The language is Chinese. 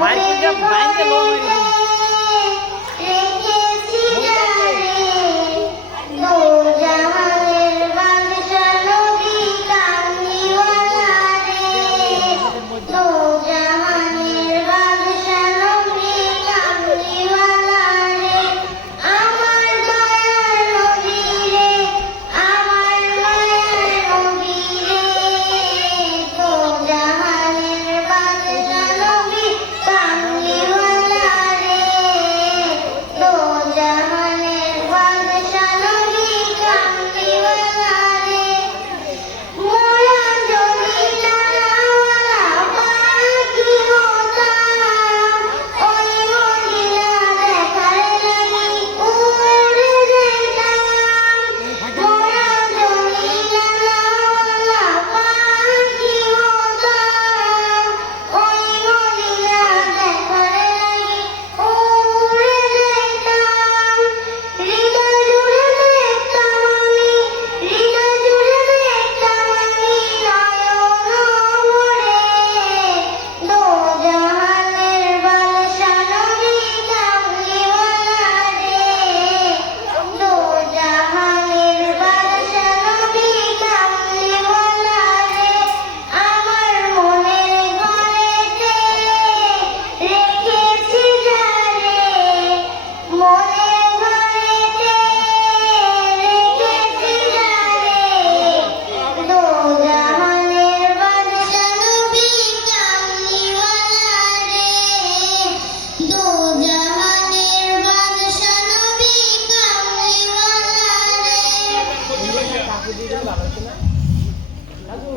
Mais um dia. না